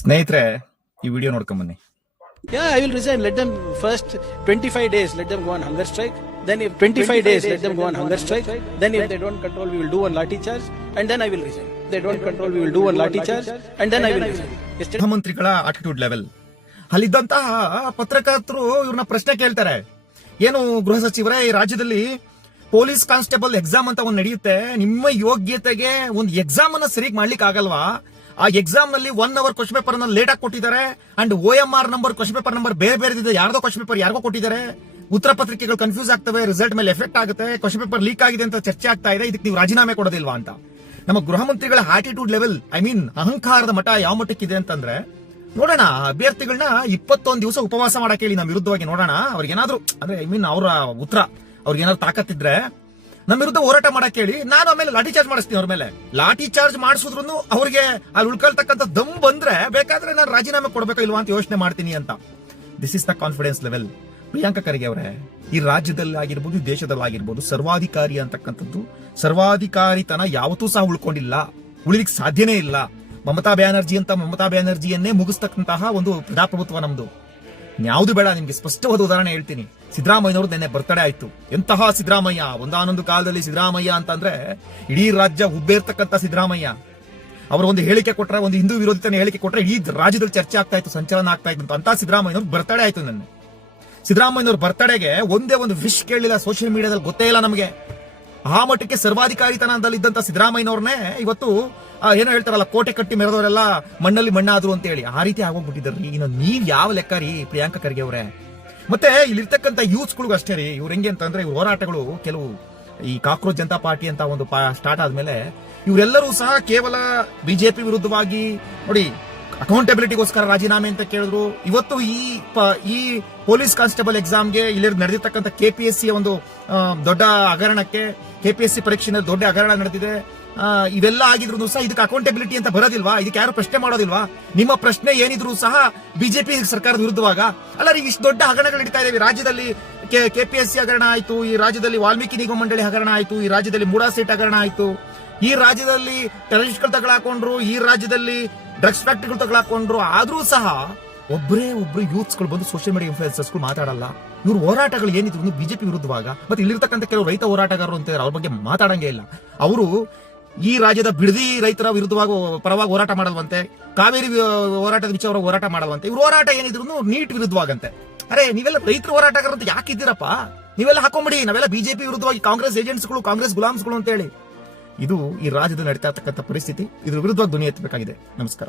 ಸ್ನೇಹಿತರೆ, ಈ ವಿಡಿಯೋ ನೋಡ್ಕೊಂಡ್ ಬನ್ನಿ. Yeah, I will resign. Let them first 25 days, let them go on hunger strike. Then if 25 days, let them go on hunger strike. Then if they don't control, we will do one lathi charge and then I will resign. If they don't control, we will do one lathi charge and then I will resign. ಮುಖ್ಯಮಂತ್ರಿಗಳ attitude level ಅಲ್ಲಿದ್ದಂತಹ ಪತ್ರಕರ್ತರು ಇವ್ರನ್ನ ಪ್ರಶ್ನೆ ಕೇಳ್ತಾರೆ. ಏನು ಗೃಹ ಸಚಿವರೇ, ಈ ರಾಜ್ಯದಲ್ಲಿ police constable exam ಅಂತ ಒಂದು ನಡೆಯುತ್ತೆ, ನಿಮ್ಮ ಯೋಗ್ಯತೆಗೆ ಒಂದು ಎಕ್ಸಾಮ್ ಅನ್ನ ಸರಿಯಾಗಿ ಮಾಡ್ಲಿಕ್ಕೆ ಆಗಲ್ವಾ? ಆ ಎಕ್ಸಾಮ್ ನಲ್ಲಿ 1 hour ಕ್ವಶನ್ ಪೇಪರ್ ಅನ್ನ ಲೇಟ್ ಆಗಿ ಕೊಟ್ಟಿದ್ದಾರೆ. And OMR number question paper number ಬೇರೆ ಬೇರೆ ಇದೆ. ಯಾರ್ದೋ ಕ್ವಶನ್ ಪೇಪರ್ ಯಾರಿಗೋ ಕೊಟ್ಟಿದ್ದಾರೆ. ಉತ್ತರ ಪತ್ರಿಕೆಗಳು ಕನ್ಫ್ಯೂಸ್ ಆಗ್ತವೆ, ರಿಸಲ್ಟ್ ಮೇಲೆ ಎಫೆಕ್ಟ್ ಆಗುತ್ತೆ, ಕ್ವಶನ್ ಪೇಪರ್ ಲೀಕ್ ಆಗಿದೆ ಅಂತ ಚರ್ಚೆ ಆಗ್ತಾ ಇದೆ. ಇದಕ್ಕೆ ನೀವು ರಾಜೀನಾಮೆ ಕೊಡೋದಿಲ್ವಾ ಅಂತ. ನಮ್ಮ ಗೃಹ ಮಂತ್ರಿಗಳ ಆಟಿಟ್ಯೂಡ್ ಲೆವೆಲ್, ಅಹಂಕಾರದ ಮಟ್ಟ ಯಾವ ಮಟ್ಟಕ್ಕಿದೆ ಅಂತಂದ್ರೆ, ನೋಡೋಣ ಅಭ್ಯರ್ಥಿಗಳನ್ನ 21 ದಿವಸ ಉಪವಾಸ ಮಾಡಕ್ ಹೇಳಿ ನಮ್ಮ ವಿರುದ್ಧವಾಗಿ. ನೋಡೋಣ ಅವ್ರಿಗೇನಾದ್ರು ಅಂದ್ರೆ ಅವರ ಉತ್ತರ ಅವ್ರಿಗೇನಾದ್ರು ತಾಕತ್ತಿದ್ರೆ ನಮ್ಮ ವಿರುದ್ಧ ಹೋರಾಟ ಮಾಡಕ್ ಹೇಳಿ. ನಾನು ಆಮೇಲೆ ಲಾಠಿ ಚಾರ್ಜ್ ಮಾಡಿಸ್ತೀನಿ ಅವ್ರ ಮೇಲೆ. ಲಾಠಿ ಚಾರ್ಜ್ ಮಾಡಿಸಿದ್ರು ಅವ್ರಿಗೆ ಅಲ್ಲಿ ಉಳ್ಕೊಳ್ತಕ್ಕಂಥ ದಮ್ ಬಂದ್ರೆ ಬೇಕಾದ್ರೆ ನಾನು ರಾಜೀನಾಮೆ ಕೊಡ್ಬೇಕೋ ಇಲ್ವಾ ಅಂತ ಯೋಚನೆ ಮಾಡ್ತೀನಿ ಅಂತ. This is the confidence level. Priyanka Kharge ಅವರೇ, ಈ ರಾಜ್ಯದಲ್ಲಿ ಆಗಿರ್ಬೋದು, ದೇಶದಲ್ಲಾಗಿರ್ಬೋದು, ಸರ್ವಾಧಿಕಾರಿ ಅಂತಕ್ಕಂಥದ್ದು, ಸರ್ವಾಧಿಕಾರಿತನ ಯಾವತ್ತೂ ಸಹ ಉಳ್ಕೊಂಡಿಲ್ಲ, ಉಳಿಲಿಕ್ಕೆ ಸಾಧ್ಯನೇ ಇಲ್ಲ. ಮಮತಾ ಬ್ಯಾನರ್ಜಿಯನ್ನೇ ಮುಗಿಸ್ತಕ್ಕಂತಹ ಒಂದು ಪ್ರಜಾಪ್ರಭುತ್ವ ನಮ್ದು. ಯಾವುದು ಬೇಡ, ನಿಮ್ಗೆ ಸ್ಪಷ್ಟವಾದ ಉದಾಹರಣೆ ಹೇಳ್ತೀನಿ. ಸಿದ್ದರಾಮಯ್ಯನವರು ನೆನ್ನೆ ಬರ್ತಡೇ ಆಯ್ತು. ಎಂತಹ ಸಿದ್ದರಾಮಯ್ಯ! ಒಂದಾನೊಂದು ಕಾಲದಲ್ಲಿ ಸಿದ್ದರಾಮಯ್ಯ ಅಂತಂದ್ರೆ ಇಡೀ ರಾಜ್ಯ ಉಬ್ಬೇರ್ತಕ್ಕಂಥ ಸಿದ್ದರಾಮಯ್ಯ. ಅವರು ಒಂದು ಹೇಳಿಕೆ ಕೊಟ್ರೆ, ಒಂದು ಹಿಂದೂ ವಿರೋಧಿತನ ಹೇಳಿಕೆ ಕೊಟ್ರೆ ಇಡೀ ರಾಜ್ಯದಲ್ಲಿ ಚರ್ಚೆ ಆಗ್ತಾ ಇತ್ತು, ಸಂಚಲನ ಆಗ್ತಾ ಇತ್ತು. ಅಂತ ಸಿದ್ದರಾಮಯ್ಯನವ್ರು ಬರ್ತಡೇ ಆಯ್ತು ನೆನ್ನೆ. ಸಿದ್ದರಾಮಯ್ಯನವ್ರ ಬರ್ತಡೆಗೆ ಒಂದೇ ಒಂದು ವಿಶ್ ಕೇಳಲಿಲ್ಲ ಸೋಷಿಯಲ್ ಮೀಡಿಯಾದಲ್ಲಿ, ಗೊತ್ತೇ ಇಲ್ಲ ನಮಗೆ. ಆ ಮಟ್ಟಕ್ಕೆ ಸರ್ವಾಧಿಕಾರಿತನದಲ್ಲಿದ್ದಂತ ಸಿದ್ದರಾಮಯ್ಯನವ್ರನ್ನೇ ಇವತ್ತು ಏನೋ ಹೇಳ್ತಾರಲ್ಲ, ಕೋಟೆ ಕಟ್ಟಿ ಮೆರೆದವರೆಲ್ಲ ಮಣ್ಣಲ್ಲಿ ಮಣ್ಣಾದ್ರು ಅಂತ ಹೇಳಿ ಆ ರೀತಿ ಆಗೋಗ್ಬಿಟ್ಟಿದ್ದಾರ್ರಿ. ಇನ್ನು ನೀವ್ ಯಾವ ಲೆಕ್ಕ ರೀ ಪ್ರಿಯಾಂಕಾ ಖರ್ಗೆ ಅವರೇ? ಮತ್ತೆ ಇಲ್ಲಿರ್ತಕ್ಕಂಥ ಯೂತ್ಸ್ಗಳಿಗೂ ಅಷ್ಟೇ ರೀ. ಇವ್ರು ಹೆಂಗೆ ಅಂತಂದ್ರೆ, ಇವ್ರ ಹೋರಾಟಗಳು ಕೆಲವು ಈ ಕಾಕ್ರೋಚ್ ಜನತಾ ಪಾರ್ಟಿ ಅಂತ ಒಂದು ಸ್ಟಾರ್ಟ್ ಆದ್ಮೇಲೆ ಇವರೆಲ್ಲರೂ ಸಹ ಕೇವಲ ಬಿಜೆಪಿ ವಿರುದ್ಧವಾಗಿ ನೋಡಿ, ಅಕೌಂಟಬಿಲಿಟಿಗೋಸ್ಕರ ರಾಜೀನಾಮೆ ಅಂತ ಕೇಳಿದ್ರು. ಇವತ್ತು ಈ ಪೊಲೀಸ್ ಕಾನ್ಸ್ಟೇಬಲ್ ಎಕ್ಸಾಮ್ಗೆ ಇಲ್ಲಿ ನಡೆದಿರ್ತಕ್ಕಂಥ KPSC ಒಂದು ದೊಡ್ಡ ಹಗರಣಕ್ಕೆ, KPSC ಪರೀಕ್ಷೆ ದೊಡ್ಡ ಹಗರಣ ನಡೆದಿದೆ. ಇವೆಲ್ಲ ಆಗಿದ್ರು ಸಹ ಇದಕ್ಕೆ ಅಕೌಂಟಬಿಲಿಟಿ ಅಂತ ಬರೋದಿಲ್ವಾ? ಇದಕ್ಕೆ ಯಾರು ಪ್ರಶ್ನೆ ಮಾಡೋದಿಲ್ವಾ? ನಿಮ್ಮ ಪ್ರಶ್ನೆ ಏನಿದ್ರು ಸಹ ಬಿಜೆಪಿ ಸರ್ಕಾರದ ವಿರುದ್ಧವಾಗ ಅಲ್ಲ ರೀ. ಇಷ್ಟು ದೊಡ್ಡ ಹಗರಣಗಳು ನಡೀತಾ ಇದಾವೆ ರಾಜ್ಯದಲ್ಲಿ. KPSC ಹಗರಣ ಆಯ್ತು, ಈ ರಾಜ್ಯದಲ್ಲಿ ವಾಲ್ಮೀಕಿ ನಿಗಮ ಮಂಡಳಿ ಹಗರಣ ಆಯ್ತು, ಈ ರಾಜ್ಯದಲ್ಲಿ ಮೂಡಾ ಸೀಟ್ ಹಗರಣ ಆಯ್ತು, ಈ ರಾಜ್ಯದಲ್ಲಿ ಟೆರರಿಸ್ಟ್ಗಳು ತಗೊಳಾಕೊಂಡ್ರು, ಈ ರಾಜ್ಯದಲ್ಲಿ ಡ್ರಗ್ಸ್ ಫ್ಯಾಕ್ಟರಿಗಳು ತಗೊಳಾಕೊಂಡ್ರು. ಆದ್ರೂ ಸಹ ಒಬ್ರು ಯೂತ್ಸ್ಗಳು ಬಂದು ಸೋಷಿಯಲ್ ಮೀಡಿಯಾ ಇನ್ಫ್ಲುಯೆನ್ಸರ್ಸ್ಗಳು ಮಾತಾಡಲ್ಲ. ಇವ್ರ ಹೋರಾಟಗಳು ಏನಿದ್ರು ಬಿಜೆಪಿ ವಿರುದ್ಧವಾಗ. ಮತ್ತೆ ಇಲ್ಲಿರ್ತಕ್ಕಂಥ ಕೆಲವು ರೈತ ಹೋರಾಟಗಾರರು ಅಂತ ಅವ್ರ ಬಗ್ಗೆ ಮಾತಾಡಂಗೇ ಇಲ್ಲ. ಅವರು ಈ ರಾಜ್ಯದ ಬಿಡದಿ ರೈತರ ವಿರುದ್ಧವಾಗಿ ಪರವಾಗಿ ಹೋರಾಟ ಮಾಡಲ್ವಂತೆ, ಕಾವೇರಿ ಹೋರಾಟದ ವಿಚಾರ ಹೋರಾಟ ಮಾಡಲ್ವಂತೆ. ಇವ್ರ ಹೋರಾಟ ಏನಿದ್ರು ನೀಟ್ ವಿರುದ್ಧವಾಗಂತೆ. ಅರೆ, ನೀವೆಲ್ಲ ರೈತರ ಹೋರಾಟಗಾರ ಯಾಕಿದ್ದೀರಪ್ಪ? ನೀವೆಲ್ಲ ಹಾಕೊಂಬಿಡಿ, ನಾವೆಲ್ಲ ಬಿಜೆಪಿ ವಿರುದ್ಧವಾಗಿ ಕಾಂಗ್ರೆಸ್ ಏಜೆಂಟ್ಸ್ಗಳು, ಕಾಂಗ್ರೆಸ್ ಗುಲಾಮ್ಸ್ಗಳು ಅಂತ ಹೇಳಿ. ಇದು ಈ ರಾಜ್ಯದಲ್ಲಿ ನಡೀತಾ ಇರ್ತಕ್ಕಂಥ ಪರಿಸ್ಥಿತಿ. ಇದ್ರ ವಿರುದ್ಧವಾಗಿ ಧ್ವನಿ ಎತ್ತಬೇಕಾಗಿದೆ. ನಮಸ್ಕಾರ.